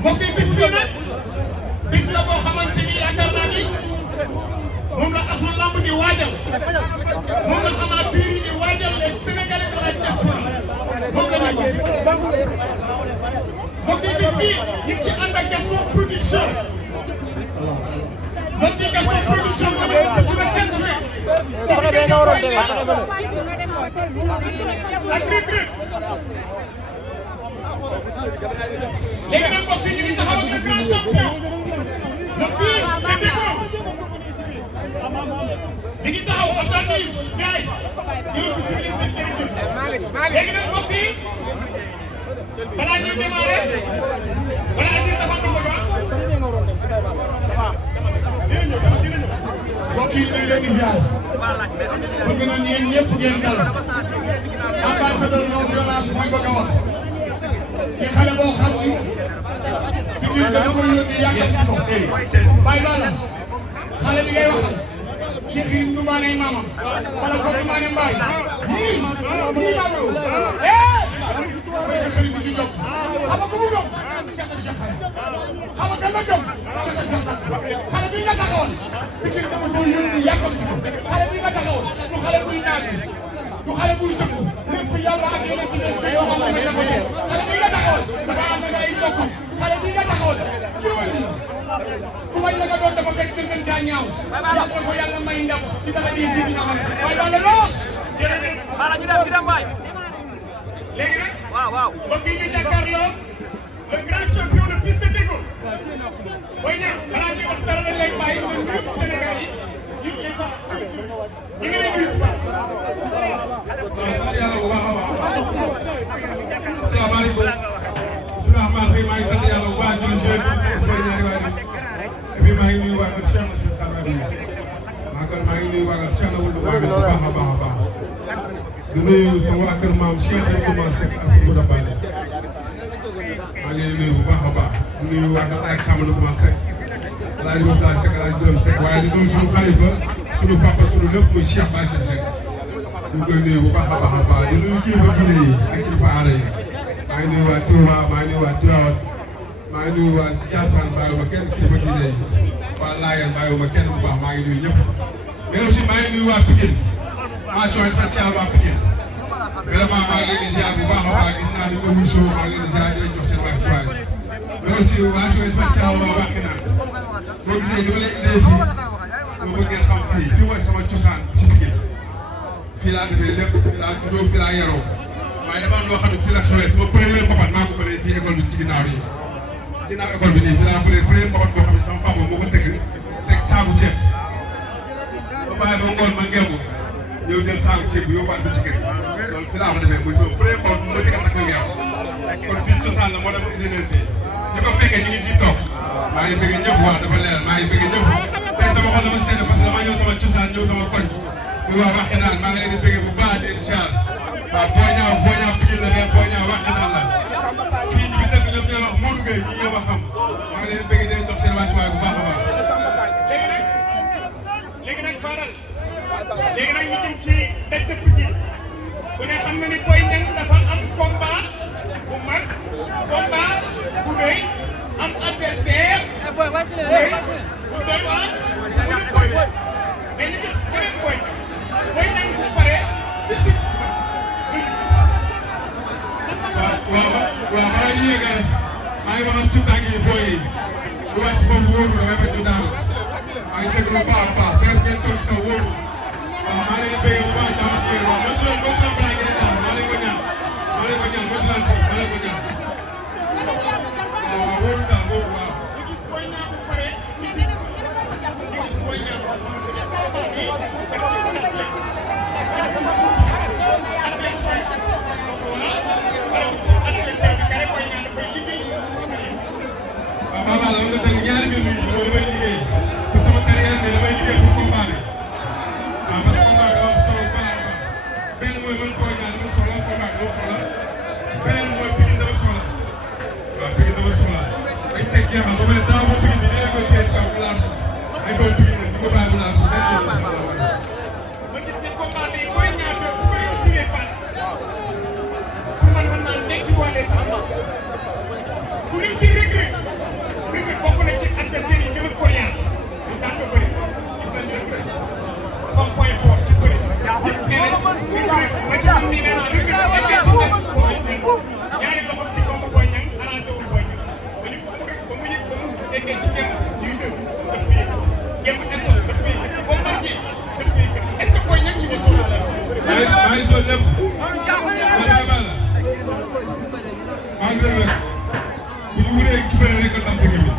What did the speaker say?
mbokk yi bis bii nag bis la boo xamante ni yaakaar naa ni moom la ahlu lamb di waajal moom la amateur yi di waajal les Sénégalais de la diaspora moom la ñuy mbokk yi bis bii ñu ngi ci ànd ak Gaston Production mbokk yi Gaston Production moo nekk ba sur le 7 juin ak Reug Reug léegi nag mbokk yi ñu ngi taxaw ak le grand champion le fils de Déggo mi ngi taxaw ak Aziz Ndiaye ñoo ko civilisé jërëjëf léegi nag mbokk yi balaa ñu démarré wala Aziz dafa am lu ko wax mbokk yi ñu ngi leen di ziar bëgg na yéen ñëpp ngeen dal ambassadeur non violence mooy bëgg a wax li xale boo xam ni Pikine dañu ko yónni yàggal si ko bàyyi bala xale bi ngay waxal Cheikh yi du maane maamam wala ko du maane mbaay yii maam lo mooy sa xarit bu ci jóg xam nga ku mu jóg Cheikh Cheikh xale xam nga kan la jóg Cheikh Cheikh sax xale bi nga taxawoon Pikine dama ko yónni yàggal si ko xale bi nga taxawoon du xale buy naan du xale buy tëkku lépp yàlla ak yeneen ci nekk say waxam la nekk ko xale bi nga taxawoon dafa am na ay mbokkam xale bi nga taxawoon juróomi la ku bañ la nga doon dafa fekk gën caa ñaaw yàlla ko yàlla may ndam ci dara di si dina xam waaye daal loo jërëjëf wala ñu dem waay léegi nag waaw mbokk yi ñu jàkkaarloo le grand champion le fils de Déggo way ne balaa ñuy wax dara dañ lay bàyyi ñun ñëpp Sénégal yi ñu ngi lay nuyu asalaamaaleykum bismilaahi rahmaani rahiim maa ngi sant yàlla bu baax jël jeu sama ñaari waay et puis maa ngi nuyu waa kër Cheikh Nassir Sall bi maa ngi nuyu waa kër Cheikh Nawul bu baax a baax di nuyu sama waa kër maam Cheikh Oumar Seck ak Fouta Bale maa ngi leen di nuyu bu baax a baax di nuyu waa kër Ayak Samb Oumar Seck El Hadj Mokhtar Seck El Hadj Birame Seck waaye di nuyu suñu xalifa suñu papa suñu lépp muy Cheikh Baye Seck ñu ngi koy nuyu bu baax a baax di nuyu kilifa diine yi ak kilifa aada yi maa ngi nuyu waa Touba maa ngi nuyu waa Tivaouane maa ngi nuyu waa Ndiassane bàyyiwuma kenn kilifa diine yi waa Layène bàyyiwuma kenn bu baax maa ngi nuyu ñëpp mais aussi maa ngi nuyu waa Pikine mention spéciale waa Pikine vraiment maa ngi leen di ziar bu baax a baax gis naa ni ñoom show maa ngi leen di ziar di leen jox seen wàccuwaay mais aussi mention spéciale waa Wakhinane boo gisee li ma leen indee fii ma bëgg ngeen xam fii mooy sama cosaan ci Pikine fii laa defee lépp fii laa juddoo fii laa yaroo waaye dafa am loo xam ne fii la xewee sama premier mbapat maa ko bëree fii école bi ci ginnaaw nii ginnaaw école bi nii fii laa bëree premier mbapat boo xam ne sama papa moo ko teg saaku ceeb ba bàyyi ba ngoon ma ngemb ñëw jël saaku ceeb bi yóbbaat bi ci kër loolu fii laa ko defee muy sama premier mbapat bu ma jëkk a takk ngemb kon fii cosaan la moo dafa indi leen fii ñi ko fekkee ñu ngi fii toog maa ngi bëgg ñëpp waaw dafa leer maa ngi bëgg ñëpp tey sama xol dafa sedd parce que dama ñëw sama cosaan ñëw sama koñ bu waa Wakhinane maa ngi leen di bëgg bu baax di incha waaw boo ñaaw Pikine la mais boo ñaaw Wakhinane la fii ñu fi dëkk ñoom ñoo wax Modou Gueye ñi ñoo ma xam maa ngi leen di bëgg di jox seen wàccuwaay bu baax a baax. léegi nag Fadal léegi nag ñu jëm ci dëkk de Pikine bu ne xam na ni Boy Niang dafa am combat bu mag combat bu rëy am adversaire bu doy waar bu ne Boy mais ñu gis beneen Boy Boy Niang bu pare physique la ñu gis. waaw maa ngi yëgal maa ngi waxoon ci tànk yi booy yi bu wàcc foofu wóoru damay bañ ñu daal maa ngi déglu bu baax a baax fekk ngeen toog ci kaw wóoru waaw maa ngi leen di bëgg bu baax jàmm ci yéen waaw motu leen balaa ngeen daal maa leen ko ñaan motu leen foofu maa leen ko ñaan waaw wóoru daal wóoru waaw. ñu gis Boy Niang bu pare physique ñu gis Boy Niang boo xamante ne combat bi daf ci mën a def daf ci adversaire wala adversaire bi kare Boy Niang dafay liggéey. waaw Baba la nga dégg ñaari mbir mi mooy damay liggéey pour sama carrière bi damay liggéey pour combat bi waaw parce que combat bi dafa am solo bu baax a baax benn mooy man Boy Niang dama soxla combat bi dama soxla beneen mooy Pikine dama soxla waaw Pikine dama soxla dañ teg jeexal ba pare daaw ba Pikine bi dina koy téye ci kaw bu laal ay doom Pikine nag di ko bàyyi bu laal si benn yoon incha allah. ma gis ne combat bi Boy Niang bu ko réussir fan pour man naa nekk wàllee sax bu ñu wuree ci bëre rek ndam fekk bi